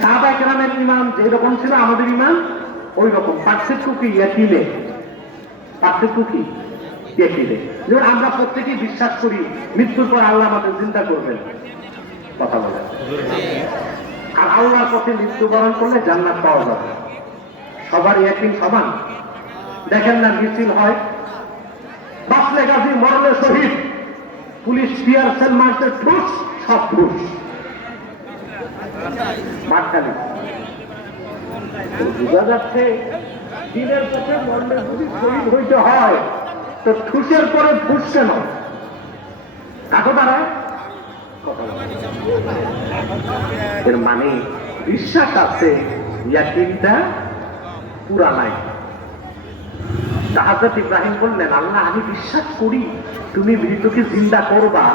সাহাবায়ে কেরামের ঈমান যেরকম ছিল আমাদের ঈমান ওই রকম। পার্থক্য কি? ইয়াকিনে। পার্থক্য কি? ইয়াকিনে। যেমন আমরা প্রত্যেকেই বিশ্বাস করি মৃত্যুর পর আল্লাহ আমাদের চিন্তা করবেন, কথা বলে, আর আল্লাহর পথে মৃত্যুবরণ করলে জান্নাত পাওয়া যাবে। সবার ইয়াকিন সমান? দেখেন না মিছিল হয়, বাঁচলে গাজী মরলে শহীদ, পুলিশ টিয়ার সেল মারতে ঠুস, সব ঠুস মাঠখালি। বোঝা যাচ্ছে দিনের পথে মরলে যদি শহীদ হইতে হয় তো ঠুসের পরে ঠুস কেন? কাকো দাঁড়ায় এর মানে বিশ্বাস আছে, ইয়াকিনটা পুরা নাই। হযরত ইব্রাহিম বললেন, আল্লাহ আমি বিশ্বাস করি তুমি মৃত্যুকে জিন্দা করবা,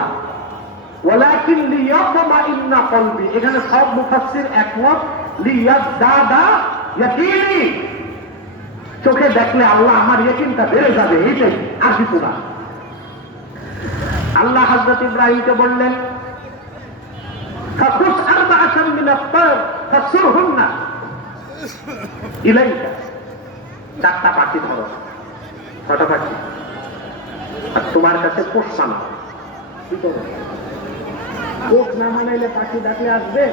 ওয়ালাকিন লিয়াতমাইন্না কলবি। এখানে সব মুফাসসির একমত, লিয়াজদাদা ইয়াকিনি, চোখে দেখলে আল্লাহ আমার ইয়াকিনটা বেড়ে যাবে, এইটাই, আর কিছু না। আল্লাহ হযরত ইব্রাহিমকে বললেন, ফাখুস আরবাআতান মিনাত তায়র ফাসুরহুন্না ইলাইকা, চারটা পাখি ধরো। কটা পাখি? আর তোমার কাছে পোষ মানাও। কি করো? পোষ না মানাইলে পাখি ডাকলে আসবে?